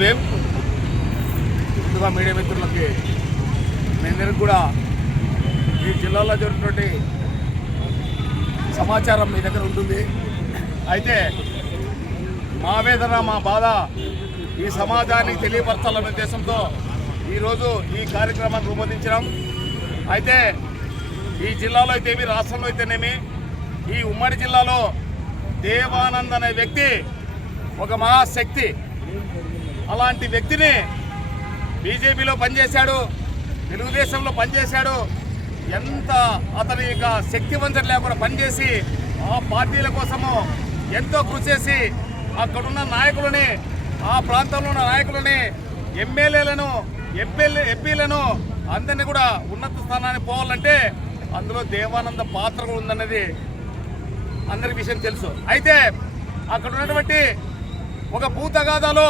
జై ముందుగా మీడియా మిత్రులకి నేను కూడా ఈ జిల్లాలో జరుగుతున్నటువంటి సమాచారం మీ దగ్గర ఉంటుంది. అయితే మా వేదన మా బాధ ఈ సమాజానికి తెలియపరచాలనే ఉద్దేశంతో ఈరోజు ఈ కార్యక్రమాన్ని రూపొందించడం అయితే ఈ జిల్లాలో అయితేమి రాష్ట్రంలో అయితేనేమి ఈ ఉమ్మడి జిల్లాలో దేవానంద్ అనే వ్యక్తి ఒక మహాశక్తి అలాంటి వ్యక్తిని బీజేపీలో పనిచేశాడు తెలుగుదేశంలో పనిచేశాడు ఎంత అతని యొక్క శక్తివంతం లేకుండా పనిచేసి ఆ పార్టీల కోసము ఎంతో కృషి చేసి అక్కడున్న నాయకులని ఆ ప్రాంతంలో ఉన్న నాయకులని ఎమ్మెల్యేలను ఎంపీలు ఎంపీలను అందరినీ కూడా ఉన్నత స్థానానికి పోవాలంటే అందులో దేవానంద పాత్ర ఉందన్నది అందరి విషయం తెలుసు. అయితే అక్కడ ఉన్నటువంటి ఒక భూతగాథలో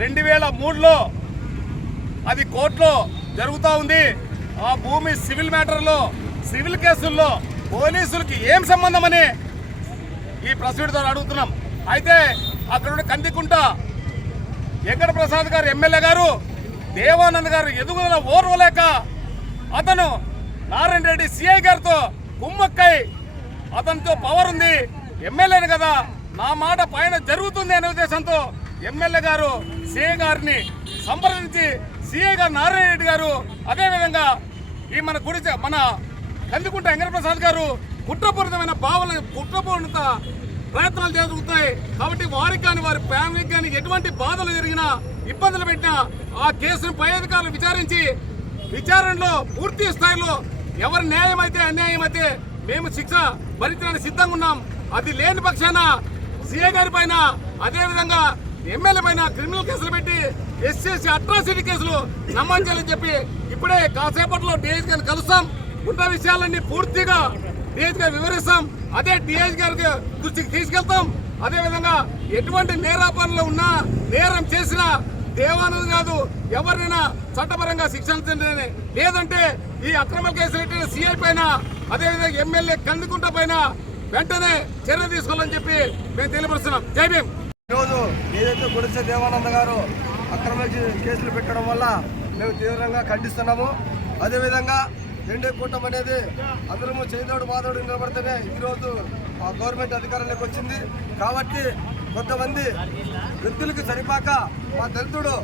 రెండు వేల మూడులో అది కోర్టులో జరుగుతూ ఉంది. ఆ భూమి సివిల్ మ్యాటర్లో సివిల్ కేసుల్లో పోలీసులకి ఏం సంబంధమని ఈ ప్రొసీడర్ ద్వారా అడుగుతున్నాం. అయితే అక్కడ కందికుంట వెంకట ప్రసాద్ గారు ఎమ్మెల్యే గారు దేవానంద్ గారు ఎదుగుదల ఓర్వలేక అతను నారాయణ రెడ్డి సిఐ గారితో కుమ్మక్కై అతనితో పవర్ ఉంది. ఎమ్మెల్యేను కదా నా మాట పైన జరుగుతుంది అనే ఉద్దేశంతో ఎమ్మెల్యే గారు సిఏ గారిని సంప్రదించి సిఏ గారు నారాయణ రెడ్డి గారు అదేవిధంగా ఈ మన గుడి మన కందికుంట వెంకటప్రసాద్ గారు కుట్రపూరితమైన భావన కుట్రపూరిత ప్రయత్నాలు జరుగుతాయి కాబట్టి వారికి కానీ వారి ఫ్యామిలీకి కానీ ఎటువంటి బాధలు జరిగినా ఇబ్బందులు పెట్టినా ఆ కేసును పై అధికారులు విచారించి విచారణలో పూర్తి స్థాయిలో ఎవరి న్యాయం అయితే అన్యాయం అయితే మేము శిక్ష భరించడానికి సిద్ధంగా ఉన్నాం. అది లేని పక్షాన సీఏ గారి పైన అదేవిధంగా ఎమ్మెల్యే పైన క్రిమినల్ కేసులు పెట్టి ఎస్ఎస్సి అట్రాసిటీ కేసులు నమోదు చేయాలని చెప్పి ఇప్పుడే కాసేపట్లో డిఐజీ గారిని కలుస్తాం. ఉన్న విషయాలన్నీ పూర్తిగా డిఐజీ గారు వివరిస్తాం. అదే డిఐజీ గారికి దృష్టికి తీసుకెళ్తాం. అదేవిధంగా ఎటువంటి నేరాపనలు ఉన్నా నేరం చేసినా దేవానంద్ కాదు ఎవరినైనా చట్టపరంగా శిక్షించండి లేదంటే ఈ అక్రమ కేసులు పెట్టిన సిఐ పైన అదేవిధంగా ఎమ్మెల్యే కందుకుంట పైన వెంటనే చర్య తీసుకోవాలని చెప్పి మేము తెలియపరుస్తున్నాం. జై భీమ్! ఈరోజు ఏదైతే గుడిసె దేవానంద గారు అక్రమ కేసులు పెట్టడం వల్ల మేము తీవ్రంగా ఖండిస్తున్నాము. అదేవిధంగా రెండే కూటమి అనేది అందరము చేదోడు బాధోడు నిలబడితేనే ఈరోజు ఆ గవర్నమెంట్ అధికారంలోకి వచ్చింది. కాబట్టి కొంతమంది వ్యక్తులకు సరిపాక మా దళితుడు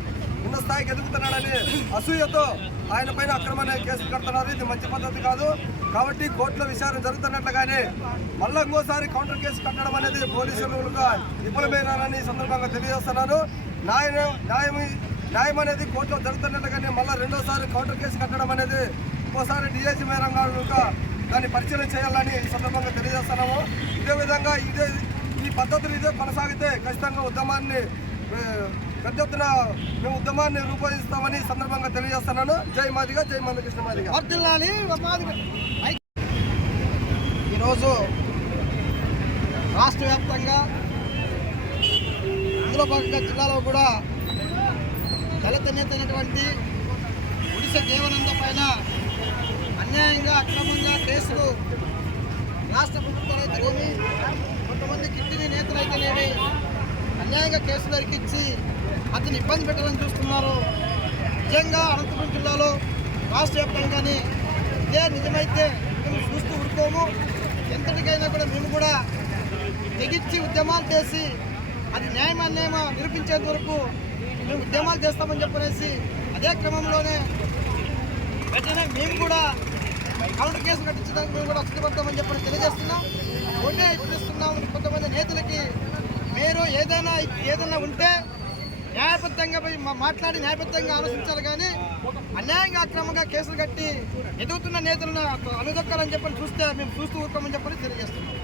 ఉన్న స్థాయికి ఎదుగుతున్నాడని అసూయతో ఆయన పైన అక్రమమైన కేసులు కడుతున్నారు. ఇది మంచి పద్ధతి కాదు. కాబట్టి కోర్టులో విచారణ జరుగుతున్నట్లుగానే మళ్ళీ ఇంకోసారి కౌంటర్ కేసు కట్టడం అనేది పోలీసులు విఫలమైనారని సందర్భంగా తెలియజేస్తున్నాను న్యాయం న్యాయం న్యాయం అనేది కోర్టులో జరుగుతున్నట్లుగానే మళ్ళీ రెండోసారి కౌంటర్ కేసు కట్టడం అనేది ఇంకోసారి డిఐజీ మేరం గారు దాన్ని పరిశీలన చేయాలని ఈ సందర్భంగా తెలియజేస్తున్నాము. ఇదే విధంగా ఇదే ఈ పద్ధతులు ఇదే కొనసాగితే ఖచ్చితంగా ఉద్యమాన్ని పెద్ద ఎత్తున మేము ఉద్యమాన్ని రూపొందిస్తామని సందర్భంగా తెలియజేస్తున్నాను. జై మాదిగా జై మందకృష్ణ మాదిగా. వర్ధిల్లాలి ఈరోజు రాష్ట్ర వ్యాప్తంగా అందులో భాగంగా జిల్లాలో కూడా దళిత నేత అయినటువంటి ఒడిశ దేవానంద పైన అన్యాయంగా అక్రమంగా కేసులు రాష్ట్ర ప్రభుత్వాలు అయితేనేమి కొంతమంది కిడ్నీ నేతలు అయితేనేమి అన్యాయంగా కేసులు ఎరికించి అతను ఇబ్బంది పెట్టాలని చూస్తున్నారు. నిజంగా అనంతపురం జిల్లాలో రాష్ట్ర వ్యాప్తంగానే ఇదే నిజమైతే మేము చూస్తూ ఉడుకోము ఎంతటికైనా కూడా మేము కూడా తెగించి ఉద్యమాలు చేసి అది న్యాయం అన్యాయమా నిరూపించేంత వరకు మేము ఉద్యమాలు చేస్తామని చెప్పనేసి అదే క్రమంలోనే వెంటనే మేము కూడా కౌంటర్ కేసు కట్టించడానికి మేము కూడా సిద్ధపడతామని చెప్పని తెలియజేస్తున్నాం. ఒకటే హెచ్చరిస్తున్నాం. కొంతమంది నేతలకి మీరు ఏదైనా ఏదైనా ఉంటే న్యాయబద్ధంగా పోయి మాట్లాడి న్యాయబద్ధంగా ఆలోచించాలి కానీ అన్యాయంగా అక్రమంగా కేసులు కట్టి ఎదుగుతున్న నేతలను అనుదొక్కాలని చెప్పని చూస్తే మేము చూస్తూ ఊరుకోమని చెప్పని తెలియజేస్తున్నాం.